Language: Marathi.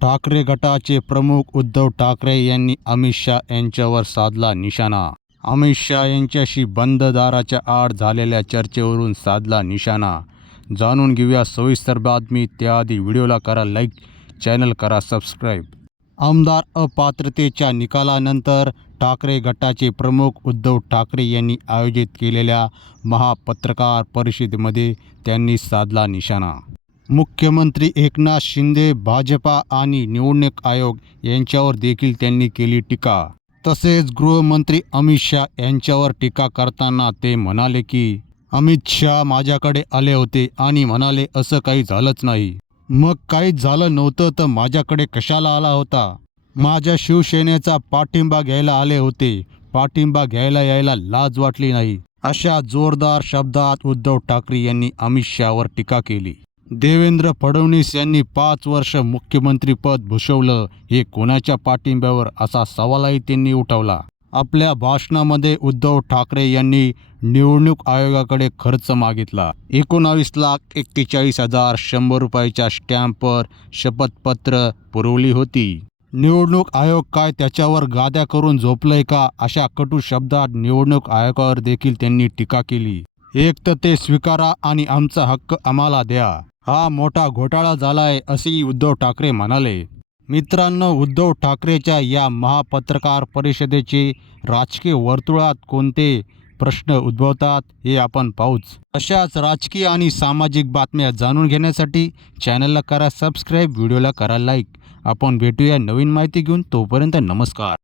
ठाकरे गटाचे प्रमुख उद्धव ठाकरे यांनी अमित शहा यांच्यावर साधला निशाणा. अमित शहा यांच्याशी बंद दाराच्या आड झालेल्या चर्चेवरून साधला निशाणा. जाणून घेऊया सविस्तर बातमी. त्याआधी व्हिडिओला करा लाईक चॅनल करा सबस्क्राईब. आमदार अपात्रतेच्या निकालानंतर ठाकरे गटाचे प्रमुख उद्धव ठाकरे यांनी आयोजित केलेल्या महापत्रकार परिषदेमध्ये त्यांनी साधला निशाणा. मुख्यमंत्री एकनाथ शिंदे भाजपा आणि निवडणूक आयोग यांच्यावर देखील त्यांनी केली टीका. तसेच गृहमंत्री अमित शहा यांच्यावर टीका करताना ते म्हणाले की अमित शहा माझ्याकडे आले होते आणि म्हणाले असं काही झालंच नाही. मग काहीच झालं नव्हतं तर माझ्याकडे कशाला आला होता? माझ्या शिवसेनेचा पाठिंबा घ्यायला आले होते. पाठिंबा घ्यायला यायला लाज वाटली नाही. अशा जोरदार शब्दात उद्धव ठाकरे यांनी अमित शहावर टीका केली. देवेंद्र फडणवीस यांनी पाच वर्ष मुख्यमंत्रीपद भूषवलं. हे कोणाच्या पाठिंब्यावर असा सवालही त्यांनी उठवला. आपल्या भाषणामध्ये उद्धव ठाकरे यांनी निवडणूक आयोगाकडे खर्च मागितला. एकोणावीस लाख एक्केचाळीस हजार शंभर रुपयाच्या स्टॅम्पवर शपथपत्र पुरवली होती. निवडणूक आयोग काय त्याच्यावर गाद्या करून झोपलंय का अशा कटू शब्दात निवडणूक आयोगावर देखील त्यांनी टीका केली. एक तर ते स्वीकारा आणि आमचा हक्क आम्हाला द्या. हा मोठा घोटाळा झालाय असेही उद्धव ठाकरे म्हणाले. मित्रांनो उद्धव ठाकरेच्या या महापत्रकार परिषदेचे राजकीय वर्तुळात कोणते प्रश्न उद्भवतात हे आपण पाहूच. अशाच राजकीय आणि सामाजिक बातम्या जाणून घेण्यासाठी चॅनलला करा सबस्क्राईब व्हिडिओला करा लाईक. आपण भेटूया नवीन माहिती घेऊन तोपर्यंत नमस्कार.